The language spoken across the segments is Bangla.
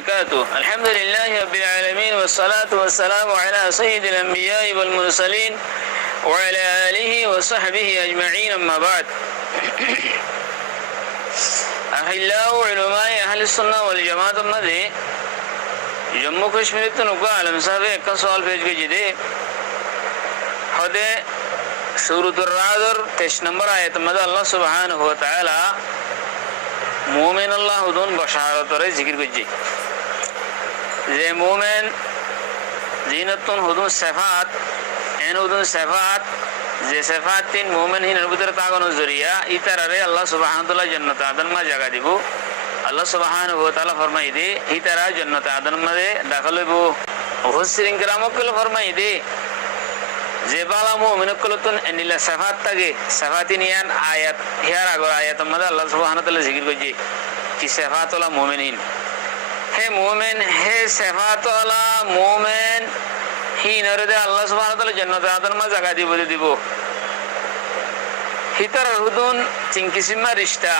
وبركاته. الحمد لله رب العالمين والصلاة والسلام على سيد الأنبياء والمرسلين وعلى آله وصحبه أجمعين. أما بعد أحلاء علماء أهل السنة والجماعة المدي جمو کشمیر تنوکا عالم صاحب ایک سوال پیش گئی جدے خودے سورة الرعد 23 نمبر آیت مدى اللہ سبحانہ وتعالی مومن اللہ دون بشارت اور ذکر گئی زي مومن زينتون هدون صفات ان هدون صفات زي صفات تين مومن هي نبتر تاغن الزريا اترى الله سبحانه وتعالى جنة عدن ما جگہ دیبو اللہ سبحانہ وتعالی فرمائی دے اترى جنة عدن ما دے داخل بو مفسرین کرام کل فرمائی دے زي بالا مومن کلتون ان الله صفات تاگے صفاتین یان آیت ہیار اگر آیت ما اللہ سبحانہ وتعالی ذکر گئی کہ صفات اللہ مومنین ہے مومن ہے صفات والا مومن ہی نرد اللہ سبحانہ وتعالی جنت عدن ما جگہ دی بولے دیبو ہتر ہدون چنکسما رشتہ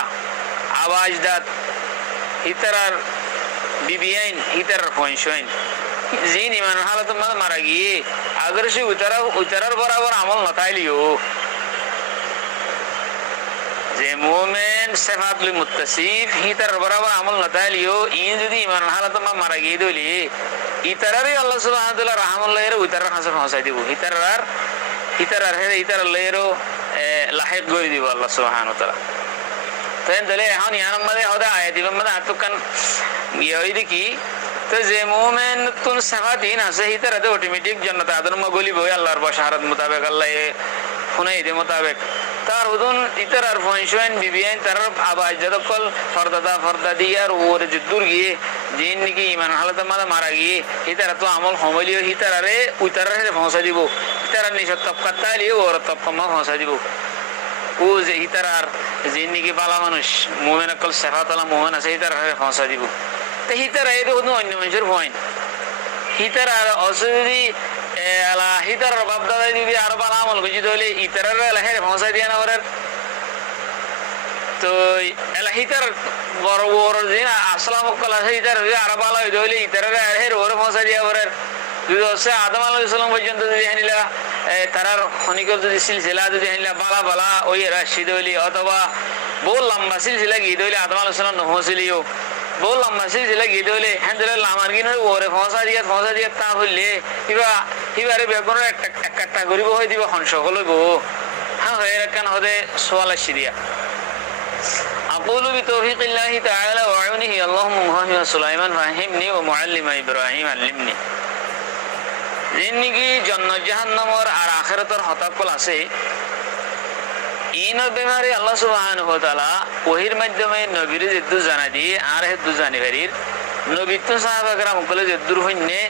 آواز دات ہتر بیبیین ہتر فونشوین زین ایمان حالت ما مارا گی اگر سے اترر برابر عمل نتائلیو زي مومن صفات المتصف هيتر برابر عمل نتاليو إن جدي من حالة ما مرجيدو لي هيتراري الله سبحانه وتعالى رحم الله يرو هيتر خسر خسادي بو هيتر الله يرو لاحق غوري دي الله سبحانه وتعالى فين دليل هون يعني ما ده هذا آياتي بمن أتوكن يهودي كي تزي مومن تون صفاتين هسه هيتر هذا أوتوماتيك جنة عدن ما قولي بوي الله رب شهادة مطابق الله هنا يدي مطابق তার হুদুন ইতার আর ফনশোয়েন বিবিয়ান তার আবাজ যতকল ফরদা দিয়ার ওর যুদ্ধুর গিয়ে জিন নাকি ইমান হালত মারা গিয়ে ইতার তো আমল হমলিও হিতারে উইতারে পৌঁছা দিব ইতার নিশত তপকাতালিও ওর তপকমা পৌঁছা দিব ও যে হিতার আর জিন নাকি বালা মানুষ মুমিন কল সিফাতালা মুমিন আছে হিতারে পৌঁছা দিব তে হিতার এই তো অন্য মানুষের পয়েন্ট হিতার আর অসুদি এলা হিতার বাপ দাদা দিদি আর বালা আমল বুঝি দলে ইতারের এলাহের পৌঁছা দিয়া না ওরের তো এলা হিতার বড় বড় দিন আসলাম কল আছে হিতার আর বালা দলে ইতারের এলাহের ওরে পৌঁছা দিয়া ওরের যদি হচ্ছে আদম আলাইহিস সালাম পর্যন্ত যদি হানিলা তারার খনিকর যদি সিলসিলা যদি হানিলা বালা ওই রাশি দলি অথবা বহু লম্বা সিলসিলা গিয়ে দলে আদম আলাইহিস সালাম নহসিলিও বহু লম্বা সিলসিলা গিয়ে দলে হ্যান্ডেল লামার গিন ওরে পৌঁছা দিয়া তা হইলে এবারে বেগুনের একটা করিব হয়ে দিব সকল হইব হ্যাঁ হয়ে রাখান হদে সোয়াল আসি দিয়া أقول بتوفيق الله تعالى وعونه اللهم مفهم سليمان فهمني ومعلم إبراهيم علمني জিন্দিগি জন্নত জাহান্নামর আর আখিরাতের হতাকল আছে ইনর বেমারে আল্লাহ সুবহানাহু ওয়া তাআলা ওহির মাধ্যমে নবীর জিদ্দু জানা দিয়ে আর হেদ্দু জানিবারির নবীর তো সাহাবাগরা মুকলে জিদ্দুর হইনে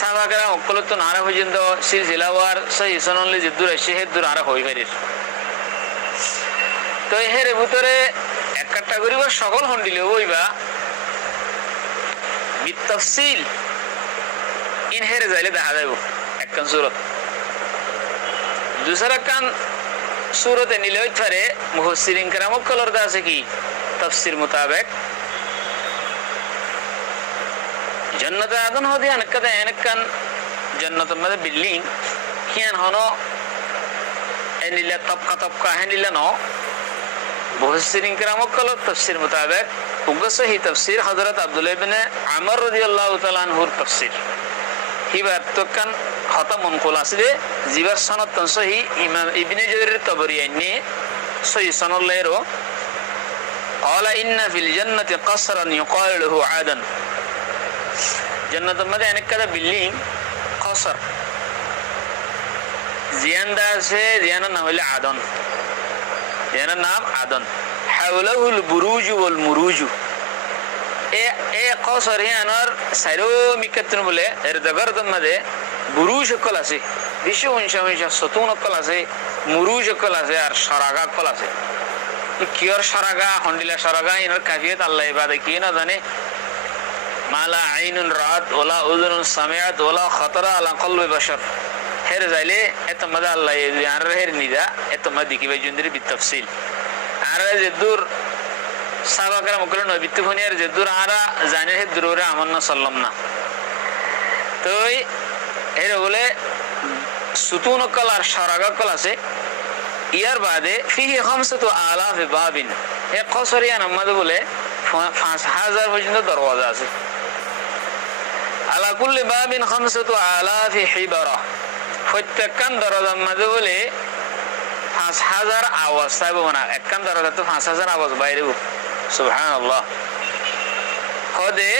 সাহাবাগরা মুকলে তো নারা পর্যন্ত সিলসিলাওয়ার সহি সনলে জিদ্দুর আসে হেদ্দুর আর হইবারির তো এর ভিতরে এক ক্যাটাগরি বা সকল হন্ডিলে হইবা বিতাফসিল ইন হেরে যাইলে দেখা যাইব একখান সূরত দুসরা কান সূরতে নিলে হইতারে মুফাসসিরিন کرام কলর দা আছে কি তাফসীর মোতাবেক জন্নত আদন হদি আনকাদা এনেকান জন্নত মধ্যে বিল্ডিং কিয়ান হনো এনিলা তপকা হেনিলা নো মুফাসসিরিন کرام কলর তাফসীর মোতাবেক উগসহি তাফসীর হযরত আব্দুল্লাহ ইবনে আমর রাদিয়াল্লাহু তাআলা আনহুর তাফসীর হিবার তকান খতা মনকুল আছে জিবার সনদ তনসহি ইমাম ইবনে জারির তাবরি আইনি সহি সনলেরো قال ان في الجنه قصرا يقال له عدن জান্নাতের মধ্যে অনেক কাদা বিল্ডিং কসর জিয়ানদা আছে জিয়ানের নাম হলো আদন জিয়ানের নাম আদন হাওলাহুল বুরুজ ওয়াল মুরুজ এ কসর হিয়ানর সাইরো মিকাতন বলে এর দগরদম মধ্যে বুরুজ কল আছে বিশ্ব উনশা সতুন কল আছে মুরুজ কল আছে আর সরাগা কল আছে কিয়র সরাগা হন্ডিলা সরাগা ইনর কাফিয়ত আল্লাহ ইবাদে কি না জানে মালা আইনুন রাত ওলা উযুনুন সামিআত ওলা খাতারা আলা কলবি বাশার হের যাইলে এত মজা আল্লাহ আর হের নিদা এত মদি কি বেজুন্দির বিতাফসিল আর যে দূর সাহাবাকরা মুকল নবিত্ব ফনিয়ার যে দূর আরা জানে হে দূরে আমন না সাল্লাম না তো এর বলে সুতুন কল আর সরাগ কল আছে ইয়ার বাদে ফিহি খামসাতু আলাফ বাবিন এ কসরিয়া নামাজ বলে 5000 পর্যন্ত দরওয়াজা আছে আলা কুল্লি বাবিন খামসাতু আলাফ হিবারা প্রত্যেকখান দরজার মাঝে বলে 5000 আওয়াজ থাকবে না একখান দরজা তো 5000 আওয়াজ বাইরে সুবহানাল্লাহ খোদে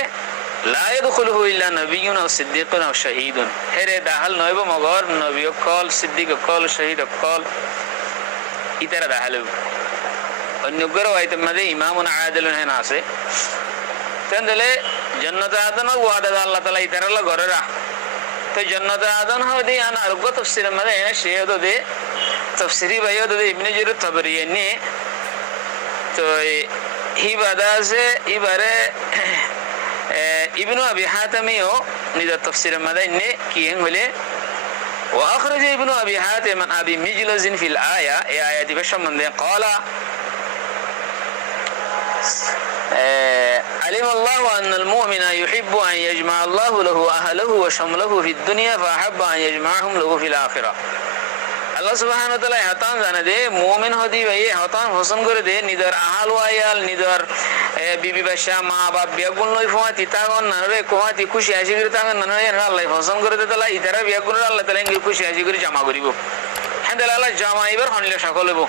লা ইয়াদখুলুহু ইল্লা নাবিয়্যুন আও সিদ্দীকুন আও শাহীদুন হেরে দাহাল নয়ব মগর নবী কল সিদ্দিক কল শহীদ কল ইতারা দাহাল অন্য গর ওয়াইতে মাঝে ইমামুন আদিলুন হেনা আছে তেন্দলে জান্নাত আদন ওয়াদা আল্লাহ তাআলা ইতারালা গরেরা তো জান্নাত আদন হদি আন আরগো তাফসীর মাঝে এনে শেহদো দে তাফসীরি বাইও দে ইবনে জারীর তাবরী নে তো হি বাদা আছে ইবারে ইবনু আবি হাতিমিও নিদা তাফসীর মাঝে নে কিয়েন হলে واخرج ابن ابي حاتم عن ابي مجلس في الايه ايه بشمن قال علم الله ان المؤمن يحب ان يجمع الله له اهله وشمله في الدنيا فاحب ان يجمعهم له في الاخره আল্লাহ সুবহানাহু ওয়া তাআলা হাতান জানে দে মুমিন হদি ভাই হাতান হোসেন করে দে নিদর আহাল ওয়ায়াল নিদর বিবি বাদশা মা বাপ বিয়াগুন লই ফোয়াতি তাগন নরে কোয়াতি খুশি আসি করে তাগন নরে আল্লাহ হোসেন করে দে তালা ইতারা বিয়াগুন আল্লাহ তাআলা ইঙ্গি খুশি আসি করে জমা করিব হেদাল আল্লাহ জমা ইবার হনলে সকল হইব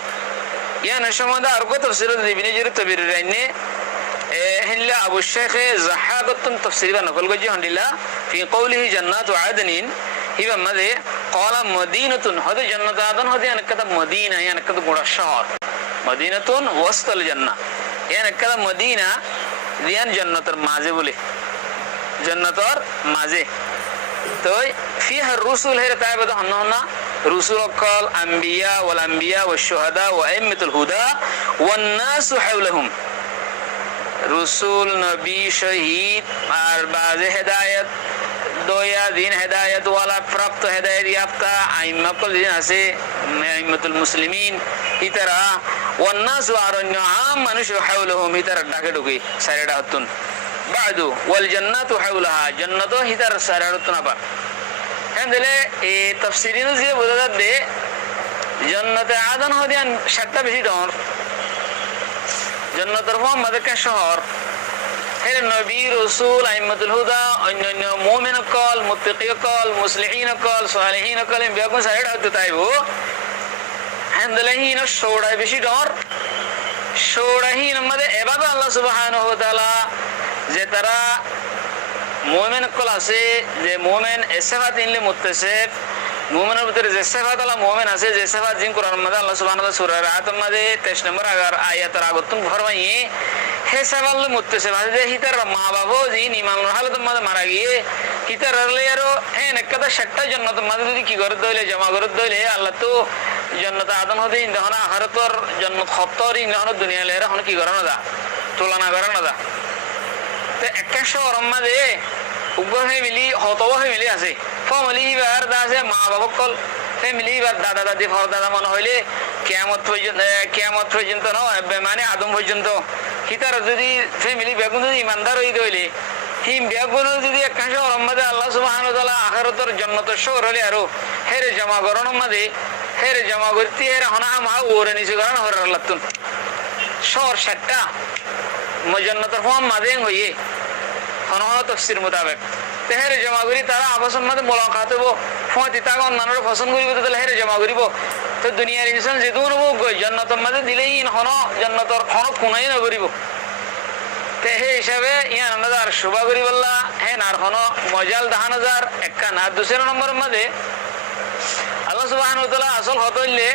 ইয়া নশমদা আর কত তাফসীর ইবনে জারীর তাবরী রাইনে হেনলা আবু শেখ জাহাদাতুন তাফসীর বা নকল গজি হন্দিলা ফি কওলিহি জান্নাতু আদনিন হিবা মাদে قال مدينة هذا جنة عدن هذا يعني كذا مدينة يعني كذا بڑا شهر مدينة وسط الجنة يعني كذا مدينة يعني جنة المازه بوله جنة المازه تو فيها الرسل هي تابع ده هنا رسل قال أنبياء والأنبياء والشهداء وأئمة الهدى والناس حولهم رسول نبي شهيد بعض هدايت دویا دین ہدایت والا پرپت ہدایت یافتہ ائمہ کل دین আছে ائمۃ المسلمین ইতারা والناس ارن عام মানুষ حولهم ইতারা ডাকে ঢুকে সাইরা হতুন بعدو والجنات حولها জান্নাত ইতার সাইরা হতুন আবার হেন্দলে এই তাফসীরিন যে বোঝা দে জান্নাতে আদন হদিয়ান সাতটা বেশি ডর জান্নাতের ফম মাদকা শহর হের নবী রাসূল আইমাতুল হুদা অন্যান্য মুমিন কল মুত্তাকি কল মুসলিহিন কল সালিহিন কল বিয়াগুন সাইড হতে তাইবো হেন্দলাহিন শোড়াই বেশি ডর শোড়াহিন মধ্যে এভাবে আল্লাহ সুবহানাহু ওয়া তাআলা যে তারা মুমিন কল আছে যে মুমিন ইসফাত ইনলে মুত্তাসিফ মুমিনের ভিতরে যে সিফাত আল্লাহ মুমিন আছে যে সিফাত জিন কোরআন মধ্যে আল্লাহ সুবহানাহু ওয়া তাআলা সূরা আত মধ্যে 23 নম্বর আয়াতের আগতুন ফরমাই হে সাবাল মুত্তাসিফ আছে হিতার মা বাবা জিন ইমান হালত মধ্যে মারা গিয়ে হিতার লেয়ারো হে নকদা শট্টা জান্নাত মধ্যে যদি কি করে দইলে জমা করে দইলে আল্লাহ তো জান্নাত আদম হতে ইনদানা আখিরাতর জান্নাত খত্তর ইনদানা দুনিয়া লেরা হন কি করানো দা তুলনা করানো দা তে একাশো রমাদে উগ্র ফ্যামিলি হতবা ফ্যামিলি আছে ফ্যামিলি বার দাসে মা বাবা কল ফ্যামিলি বার দাদা দাদি ফর দাদা মনে হইলে কিয়ামত পর্যন্ত নয় মানে আদম পর্যন্ত হিতার যদি ফ্যামিলি বেগুন যদি ইমানদার হই দইলে হিম বেগুন যদি একাশো রমাদে আল্লাহ সুবহানাহু ওয়া তাআলা আখিরাতের জান্নাতের শহর হলে আরো হেরে জমা করন মধ্যে হেরে জমা করতে হেরে হনা মা ওরে নিচে করান হর আল্লাহ তুন শহর সাতটা জান্নাতের ফম মাদেন হইয়ে হনা তাফসীর মোতাবেক তেহেরে জমা করি তারা আপসের মধ্যে মোলাকাত হবো ফতি তাকে অন্যান্য পছন্দ করিব তাহলে হেরে জমা করিব তো দুনিয়ার ইনসান যেহেতু নব জান্নাতের মধ্যে দিলেই হন জান্নাতের হন কোনাই নকরিব তে সেই হিসাবে ইয়ান আমরা আর শোভা করি বললা হ্যাঁ আর হন মজাল 10,000 একটা না 2 নম্বরের মধ্যে আল্লাহ সুবহানাহু ওয়া তাআলা আসল হতইলে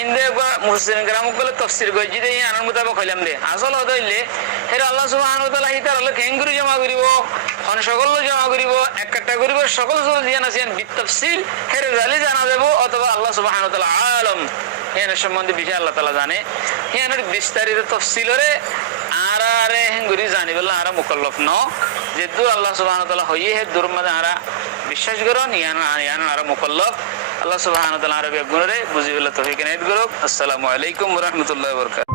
ইনদে মুসলিম গ্রামগুলো তাফসীর গজি দেই আনার মোতাবেক হইলাম দে আসল হতইলে হের আল্লাহ সুবহানাহু ওয়া তাআলা হিতার আল্লাহ কেঙ্গুরি জমা করিব হন সকল জমা করিব একটা করিব সকল সকল জিয়ান আছেন বিতাফসীল হের জালি জানা দেব অথবা আল্লাহ সুবহানাহু ওয়া তাআলা আলম এর সম্বন্ধে বিষয় আল্লাহ তাআলা জানে এর বিস্তারিত তাফসীলরে আরে হেঙ্গুরি জানিবলা আরা মুকাল্লাফ ন যেহেতু আল্লাহ সুবহানাহু ওয়া তাআলা হইয়ে হে দুরমদে আরা বিশ্বাস করন ইয়ান আরা মুকাল্লাফ আল্লাহ সুবহানাহু ওয়া তাআলা আরবি গুণরে বুঝিবলা তৌফিক ইনায়াত করুক। আসসালামু আলাইকুম ওয়া রাহমাতুল্লাহি ওয়া বারাকাতুহু।